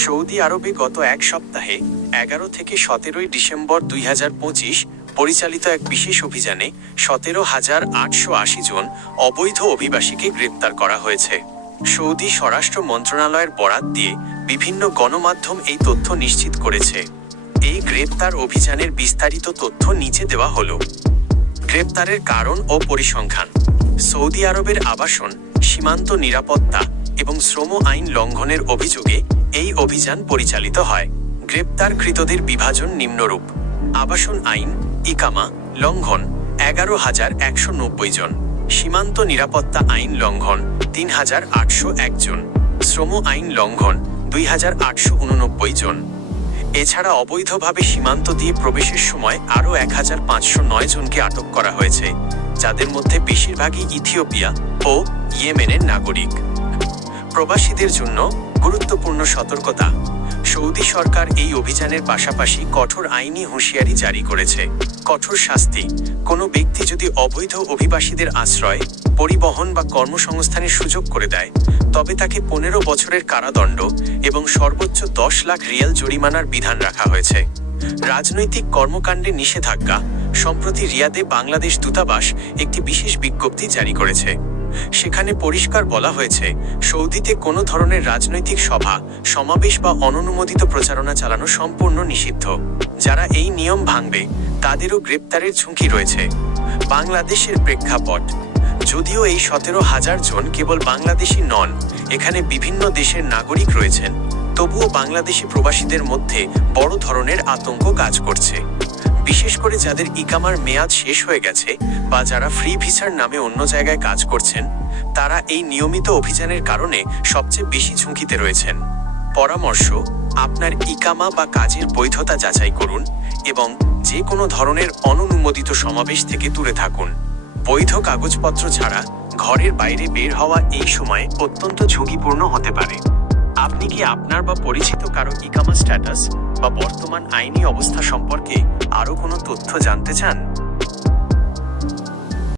Saudi আরবে গত এক সপ্তাহে 11 থেকে 17 ডিসেম্বর 2025 পরিচালিত এক বিশেষ অভিযানে 17,880 জন অবৈধ অভিবাসীকে গ্রেপ্তার করা হয়েছে। সৌদি স্বরাষ্ট্র মন্ত্রণালয়ের বরাত দিয়ে বিভিন্ন গণমাধ্যম এই তথ্য নিশ্চিত করেছে। এই গ্রেপ্তার অভিযানের বিস্তারিত তথ্য নিচে দেওয়া হলো। গ্রেপ্তারের কারণ ও পরিসংখ্যান। সৌদি আরবের আবাসন, সীমান্ত নিরাপত্তা এবং শ্রম আইন লঙ্ঘনের অভিযোগে এই অভিযান পরিচালিত হয়। গ্রেপ্তারকৃতদের বিভাজন নিম্নরূপ: আবাসন আইন ইকামা লঙ্ঘন 11,190 জন, সীমান্ত নিরাপত্তা আইন লঙ্ঘন 3,801 জন, শ্রম আইন লঙ্ঘন 2,889 জন। এছাড়া অবৈধভাবে সীমান্ত দিয়ে প্রবেশের সময় আরও 1,509 জনকে আটক করা হয়েছে, যাদের মধ্যে বেশিরভাগই ইথিওপিয়া ও ইয়েমেনের নাগরিক। প্রবাসীদের জন্য গুরুত্বপূর্ণ সতর্কতা। সৌদি সরকার এই অভিযানের পাশাপাশি কঠোর আইনি হুঁশিয়ারি জারি করেছে। কঠোর শাস্তি: কোনো ব্যক্তি যদি অবৈধ অভিবাসীদের আশ্রয়, পরিবহন বা কর্মসংস্থানের সুযোগ করে দেয়, তবে তাকে 15 বছরের কারাদণ্ড এবং সর্বোচ্চ 10 লাখ রিয়াল জরিমানার বিধান রাখা হয়েছে। রাজনৈতিক কর্মকাণ্ডে নিষেধাজ্ঞা: সম্প্রতি রিয়াদে বাংলাদেশ দূতাবাস একটি বিশেষ বিজ্ঞপ্তি জারি করেছে। সেখানে পরিষ্কার বলা হয়েছে, সৌদিতে কোনো ধরনের রাজনৈতিক সভা, সমাবেশ বা অননুমোদিত প্রচারণা চালানো সম্পূর্ণ নিষিদ্ধ। যারা এই নিয়ম ভাঙবে তাদেরও গ্রেপ্তারের ঝুঁকি রয়েছে। বাংলাদেশের প্রেক্ষাপট: যদিও এই 17,000 জন কেবল বাংলাদেশি নন, এখানে বিভিন্ন দেশের নাগরিক রয়েছেন, তবুও বাংলাদেশি প্রবাসীদের মধ্যে বড় ধরনের আতঙ্ক কাজ করছে। বিশেষ করে যাদের ইকামার মেয়াদ শেষ হয়ে গেছে বা যারা ফ্রি ভিসার নামে অন্য জায়গায় কাজ করছেন, তারা এই নিয়মিত অভিযানের কারণে সবচেয়ে বেশি ঝুঁকিতে রয়েছেন। পরামর্শ: আপনার ইকামা বা কাজের বৈধতা যাচাই করুন এবং যে কোনো ধরনের অননুমোদিত সমাবেশ থেকে দূরে থাকুন। বৈধ কাগজপত্র ছাড়া ঘরের বাইরে বের হওয়া এই সময়ে অত্যন্ত ঝুঁকিপূর্ণ হতে পারে। আপনি কি আপনার বা পরিচিত কারো ইকামা স্ট্যাটাস বা বর্তমান আইনি অবস্থা সম্পর্কে আরও কোনো তথ্য জানতে চান?